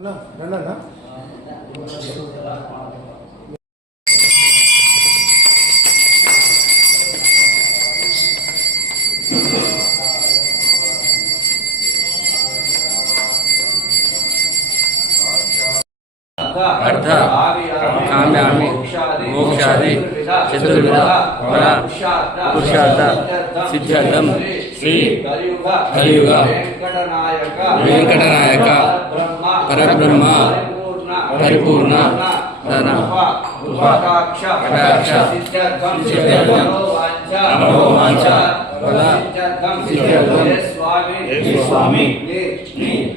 अर्थ काम्यामि मोक्षादि चतुर्विधा सिद्धार्थम श्री कलियुग वेंकटनायक। పరబ్రహ్మ పరిపూర్ణ ధన కటాక్ష హే స్వామి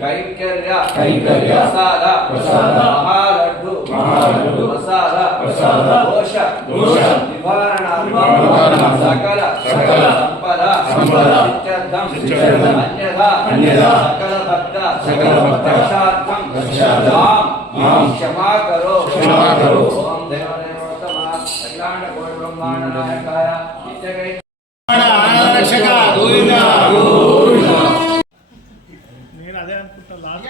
కైంకర్య కైంకర్య ప్రసాద ప్రసాద. మహాలడ్డు మహాలడ్డు ప్రసాద ప్రసాద. దోష దోష. నివారణార్థం నివారణార్థం. సకల సకల. సంపద సంపద. సిద్ధ్యర్థం సిద్ధ్యర్థం. అన్యథా అన్యథా సకల భక్త సకల భక్త. రక్షార్థం మాం మాం క్షమా కరో క్షమా కరో. ఓం దేవదేవోత్తమ. అఖిలాండ కోటి బ్రహ్మాండ నాయకాయ. నిత్యకై నేను అదే అనుకుంటా లాస్ట్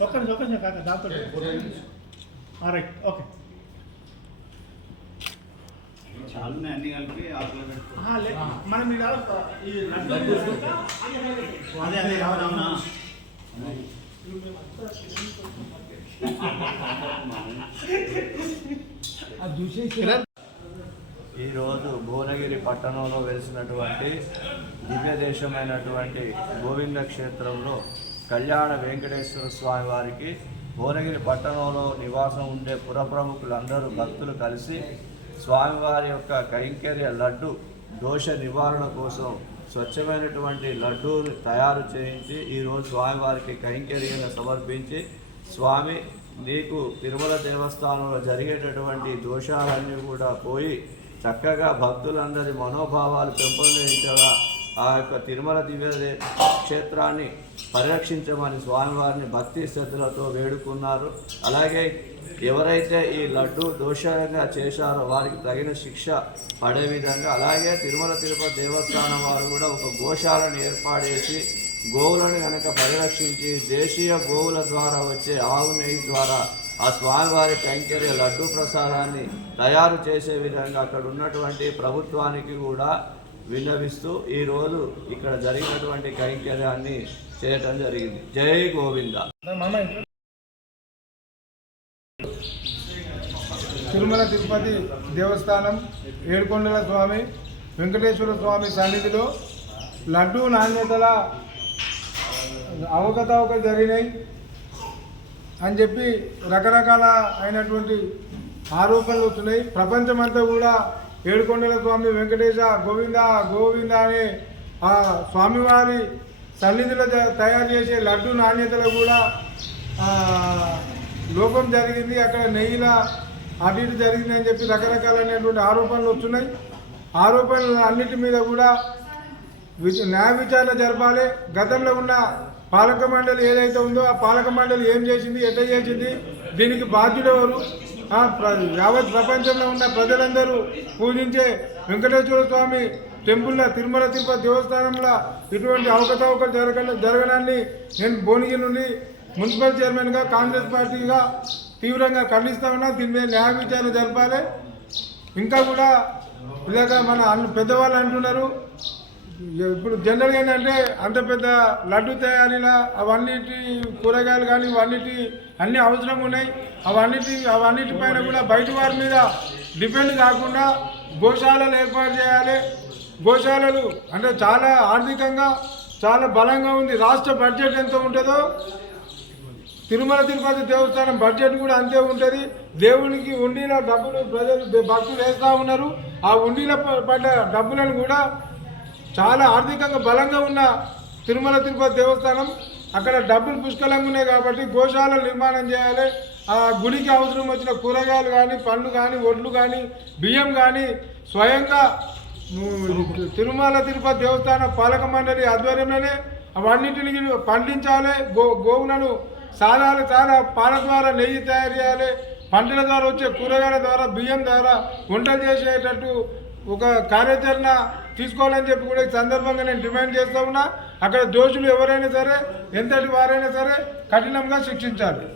ఒక్క నిమిషం ఒక్క నిమిషం కాక దాంతో రైట్ ఓకే. చాలున్నాయి అన్ని కలిపి ఆకులో పెట్టుకో. మనం ఈ రాదు ఈ అదే అదే అవునవునా? ఈరోజు భువనగిరి పట్టణంలో వెలిసినటువంటి దివ్యదేశమైనటువంటి గోవింద క్షేత్రంలో కళ్యాణ వెంకటేశ్వర స్వామి వారికి భువనగిరి పట్టణంలో నివాసం ఉండే పురప్రముఖులందరూ భక్తులు కలిసి స్వామివారి యొక్క కైంకర్య లడ్డు దోష నివారణ కోసం స్వచ్ఛమైనటువంటి లడ్డూని తయారు చేయించి ఈరోజు స్వామివారికి కైంకర్యంగా సమర్పించి స్వామి నీకు తిరుమల దేవస్థానంలో జరిగేటటువంటి దోషాలన్నీ కూడా పోయి చక్కగా భక్తులందరి మనోభావాలు పెంపొందించగా ఆ యొక్క తిరుమల దివ్య క్షేత్రాన్ని పరిరక్షించమని స్వామివారిని భక్తి శ్రద్ధలతో వేడుకున్నారు. అలాగే ఎవరైతే ఈ లడ్డు దోషంగా చేశారో వారికి తగిన శిక్ష పడే విధంగా అలాగే తిరుమల తిరుపతి దేవస్థానం వారు కూడా ఒక గోశాలను ఏర్పాడేసి గోవులను కనుక పరిరక్షించి దేశీయ గోవుల ద్వారా వచ్చే ఆవు నెయ్యి ద్వారా ఆ స్వామివారి కైంకర్య లడ్డు ప్రసాదాన్ని తయారు చేసే విధంగా అక్కడ ఉన్నటువంటి ప్రభుత్వానికి కూడా విన్నవిస్తూ ఈరోజు ఇక్కడ జరిగినటువంటి కైంకర్యాన్ని చేయటం జరిగింది. జై గోవింద. తిరుమల తిరుపతి దేవస్థానం ఏడుకొండల స్వామి వెంకటేశ్వర స్వామి సన్నిధిలో లడ్డూ నాణ్యతల అవకతవకలు జరిగినాయి అని చెప్పి రకరకాల అయినటువంటి ఆరోపణలు వస్తున్నాయి. ప్రపంచమంతా కూడా ఏడుకొండల స్వామి వెంకటేశ గోవింద గోవింద అనే ఆ స్వామివారి సన్నిధిలో తయారు చేసే లడ్డు నాణ్యతలో కూడా లోపం జరిగింది. అక్కడ నెయ్యిల అటు ఇటు జరిగింది అని చెప్పి రకరకాలైనటువంటి ఆరోపణలు వస్తున్నాయి. ఆరోపణలు అన్నిటి మీద కూడా న్యాయ విచారణ జరపాలి. గతంలో ఉన్న పాలక మండలి ఏదైతే ఉందో ఆ పాలక మండలి ఏం చేసింది ఎట్లా చేసింది దీనికి బాధ్యులు ఎవరు? యావత్ ప్రపంచంలో ఉన్న ప్రజలందరూ పూజించే వెంకటేశ్వర స్వామి టెంపుల్లో తిరుమల తిరుపతి దేవస్థానంలో ఇటువంటి అవకతవకలు జరగ జరగడాన్ని నేను భువనగిరి నుండి మున్సిపల్ చైర్మన్గా కాంగ్రెస్ పార్టీగా తీవ్రంగా ఖండిస్తా ఉన్నా. దీని మీద న్యాయ విచారణ జరపాలి. ఇంకా కూడా ఇలాగ మన అన్న పెద్దవాళ్ళు అంటున్నారు. ఇప్పుడు జనరల్గా ఏంటంటే అంత పెద్ద లడ్డు తయారీలా అవన్నిటి కూరగాయలు కానీ ఇవన్నిటి అన్ని అవసరం ఉన్నాయి. అవన్నిటి అవన్నిటిపైన కూడా బయట వారి మీద డిపెండ్ కాకుండా గోశాలలు ఏర్పాటు చేయాలి. గోశాలలు అంటే చాలా ఆర్థికంగా చాలా బలంగా ఉంది. రాష్ట్ర బడ్జెట్ ఎంత ఉంటుందో తిరుమల తిరుపతి దేవస్థానం బడ్జెట్ కూడా అంతే ఉంటుంది. దేవునికి ఉండిలో డబ్బులు ప్రజలు భక్తులు వేస్తూ ఉన్నారు. ఆ ఉండిలో ప- పడ్డ డబ్బులను కూడా చాలా ఆర్థికంగా బలంగా ఉన్న తిరుమల తిరుపతి దేవస్థానం అక్కడ డబ్బులు పుష్కలంగా ఉన్నాయి కాబట్టి గోశాల నిర్మాణం చేయాలి. ఆ గుడికి అవసరం వచ్చిన కూరగాయలు కానీ పండ్లు కానీ ఒడ్లు కానీ బియ్యం కానీ స్వయంగా తిరుమల తిరుపతి దేవస్థాన పాలక మండలి ఆధ్వర్యంలోనే అవన్నిటిని పండించాలి. గో గోవులను సాధాలు చాలా పాల ద్వారా నెయ్యి తయారు చేయాలి. పంటల ద్వారా వచ్చే కూరగాయల ద్వారా బియ్యం ద్వారా వంటలు చేసేటట్టు ఒక కార్యాచరణ తీసుకోవాలని చెప్పి కూడా ఈ సందర్భంగా నేను డిమాండ్ చేస్తూ ఉన్నా. అక్కడ దోషులు ఎవరైనా సరే ఎంతటి వారైనా సరే కఠినంగా శిక్షించాలి.